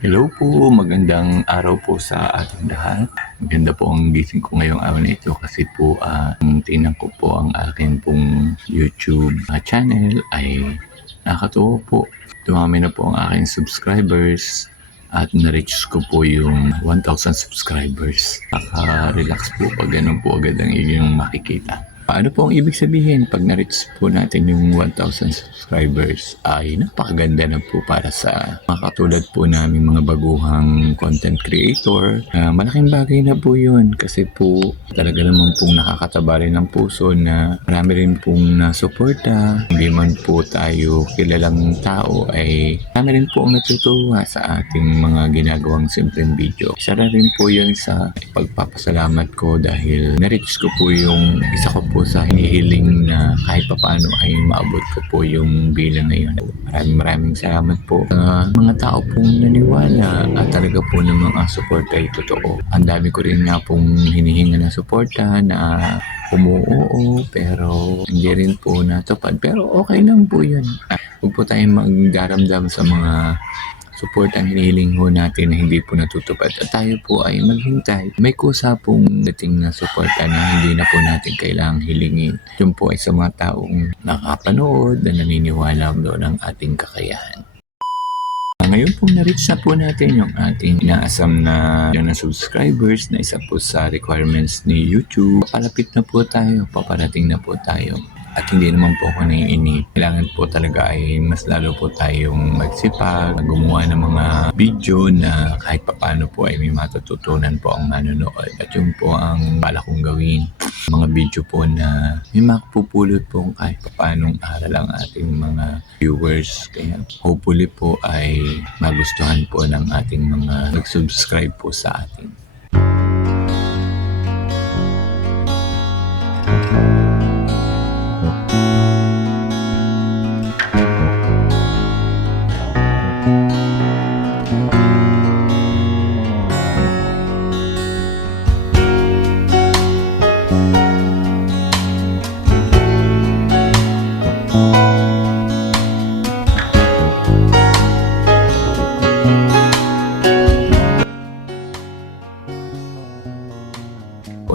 Hello po, magandang araw po sa ating lahat. Maganda po ang gising ko ngayong araw na ito kasi po tingnan ko po ang akin pong YouTube channel ay nakakatuwa po. Dumami na po ang aking subscribers at na-reach ko po yung 1,000 subscribers. Nakaka-relax po pag ganun po agad ang inyong makikita. Ano po ang ibig sabihin pag na-reach po natin yung 1,000 subscribers ay napakaganda na po para sa mga katulad po namin mga baguhang content creator. Malaking bagay na po yun kasi po talaga naman pong nakakataba rin ng puso na marami rin pong nasuporta. Hindi man po tayo kilalang tao ay marami rin po ang natutuwa sa ating mga ginagawang simpleng video. Isa rin po yun sa pagpapasalamat ko dahil na-reach ko po yung isa ko po sa hinihiling na kahit papaano ay maabot ko po yung bilang ngayon. Maraming salamat po sa mga tao pong naniwala at talaga po namang ang suporta ay totoo. Ang dami ko rin nga pong hinihinga na suporta na umuoo pero hindi rin po natupad. Pero okay lang po yun. Huwag po tayong magdaramdam sa mga support ang hinihiling ho natin na hindi po natutupad at tayo po ay maghintay. May kusa pong dating na suporta na hindi na po natin kailangang hilingin. Yun po ay sa mga taong nakapanood na naniniwala doon ng ating kakayahan. Ngayon po na-reach na po natin yung ating inaasam na yung subscribers na isa po sa requirements ni YouTube. Papalapit na po tayo, paparating na po tayo. At hindi naman po ako naiinip. Kailangan po talaga ay mas lalo po tayong magsipag, gumawa ng mga video na kahit papaano po ay may matututunan po ang manonood. At yun po ang bala kong gawin. Mga video po na may makapupulot po kahit papaanong aral ang ating mga viewers. Kaya hopefully po ay magustuhan po ng ating mga nag-subscribe po sa atin.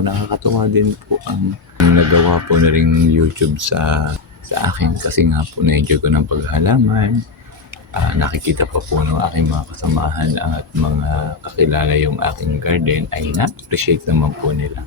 Nakakatuwa din po ang nagawa po na rin YouTube sa akin kasi nga po na-enjoy ko ng paghalaman. Nakikita pa po ng aking mga kasamahan at mga kakilala yung aking garden ay na-appreciate naman po nila.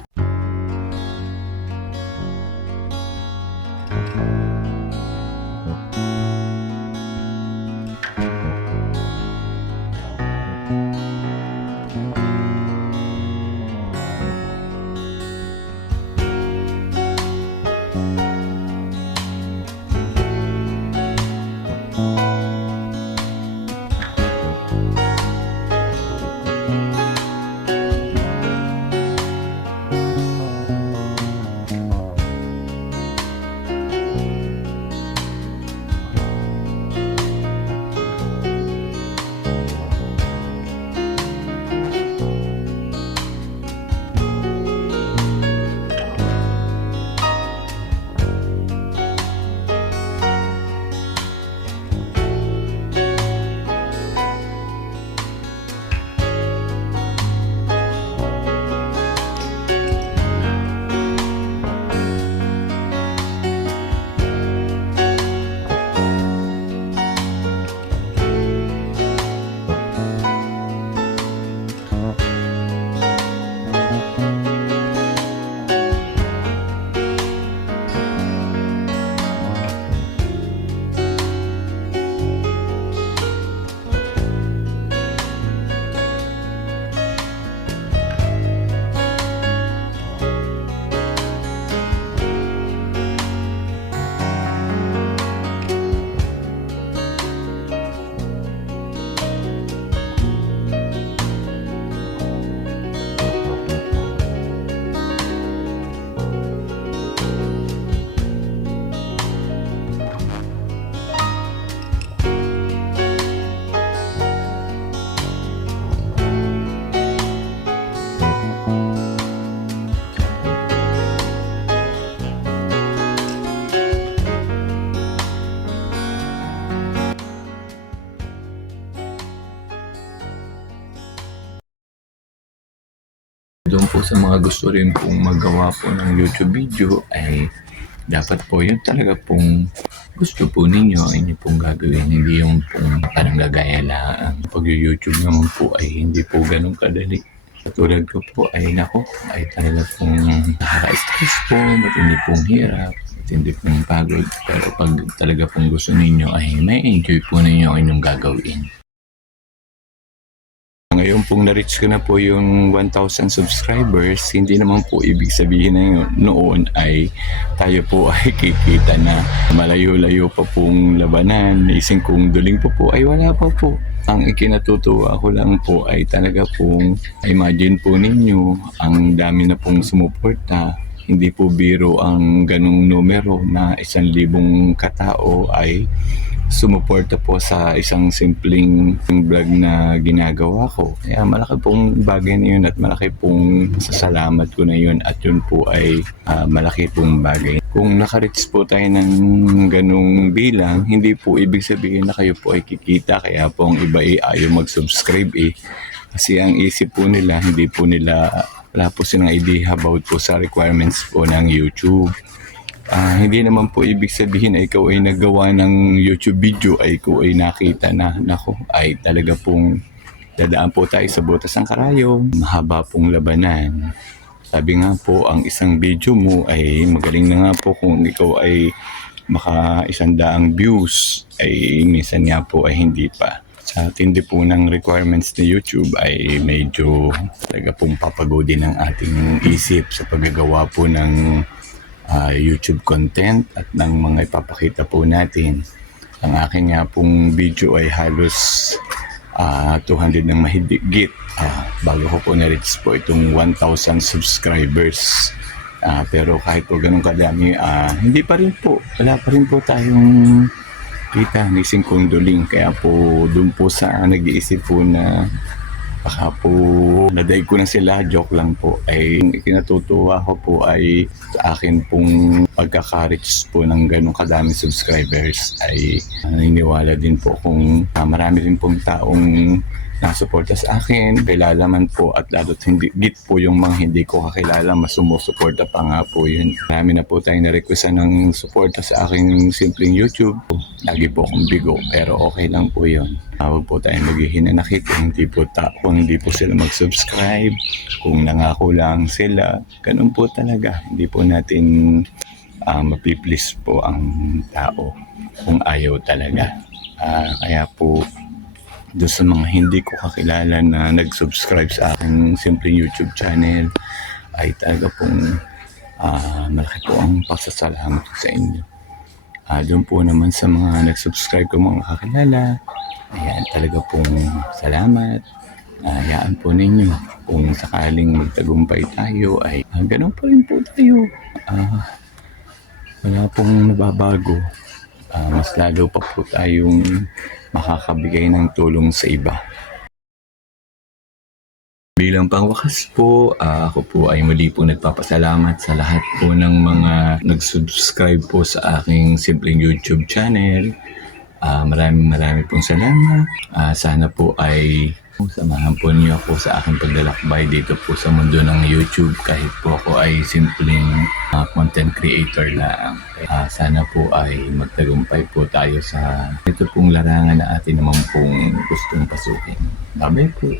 Doon po sa mga gusto rin pong magawa po ng YouTube video ay dapat po yun talaga pong gusto po ninyo ay inyo pong gagawin. Hindi yung pong parang gagaya lang. Pag-YouTube naman po ay hindi po ganun kadali. Katulad ko po ay nako, ay talaga pong nakaka-stress po, matindi pong hirap, matindi pong pagod. Pero pag talaga pong gusto ninyo ay may enjoy po ninyo ang inyong gagawin. Ngayon pong na-reach ko na po yung 1,000 subscribers, hindi naman po ibig sabihin na yun, noon ay tayo po ay kikita na. Malayo-layo pa pong labanan, ising kong duling po ay wala pa po. Ang ikinatutuwa ko lang po ay talaga pong imagine po ninyo ang dami na pong sumuporta. Hindi po biro ang ganong numero na 1,000 katao ay sumuporta po sa isang simpleng vlog na ginagawa ko. Kaya malaki pong bagay na yun at malaki pong pasasalamat ko na yun at yun po ay malaki pong bagay. Kung nakareach po tayo ng ganung bilang, hindi po ibig sabihin na kayo po ay kikita. Kaya po ang iba ay ayaw mag-subscribe eh. Kasi ang isip po nila, hindi po nila, wala po silang idea about po sa requirements po ng YouTube. Hindi naman po ibig sabihin ay ikaw ay naggawa ng YouTube video ay ikaw ay nakita na. Nako, ay talaga pong dadaan po tayo sa butas ng karayom. Mahaba pong labanan. Sabi nga po, ang isang video mo ay magaling na nga po kung ikaw ay maka 100 views ay minsan nga po ay hindi pa. Sa tindi po ng requirements ni YouTube ay medyo talaga pong papagodin ang ating isip sa paggagawa po ng YouTube content at ng mga ipapakita po natin. Ang akin nga pong video ay halos 200 ng mahigit bago ko po na-reach po itong 1,000 subscribers. Pero kahit po ganun kadami, hindi pa rin po, wala pa rin po tayong kita ni Singkong Duling. Kaya po doon po sa nag-iisip po na baka po naday ko na sila, joke lang po. Ay ikinatutuwa ko po ay sa akin pong pagkaka-reach po ng ganong kadaming subscribers ay naniniwala din po kung marami rin pong taong nasuporta sa akin, kilala man po at lalo't hindi git po yung mga hindi ko kakilala, mas sumusuporta pa nga po yun. Marami na po tayong na-requestan ng suporta sa aking simpleng YouTube. Lagi po akong bigo pero okay lang po yun. Huwag po tayong maghihinanakit kung hindi po sila mag-subscribe, kung nangako lang sila, ganun po talaga. Hindi po natin mapiplease po ang tao kung ayaw talaga. Kaya po doon sa mga hindi ko kakilala na nag-subscribe sa aking simpleng YouTube channel ay talaga pong malaki po ang pasasalamat ko sa inyo. Doon po naman sa mga nag-subscribe ko mga kakilala, ayan, talaga pong salamat. Hayaan po ninyo kung sakaling magtagumpay tayo ay ganun pa rin po tayo. Wala pong nababago. Mas lalo pa po tayong makakabigay ng tulong sa iba. Bilang pangwakas po, ako po ay muli po nagpapasalamat sa lahat po ng mga nag-subscribe po sa aking simpleng YouTube channel. Maraming pong salamat. Sana po ay samahan po niyo ako sa aking paglalakbay dito po sa mundo ng YouTube kahit po ako ay simpleng content creator lang. Sana po ay magtagumpay po tayo sa ito pong larangan na atin naman pong gustong pasukin. Bye po.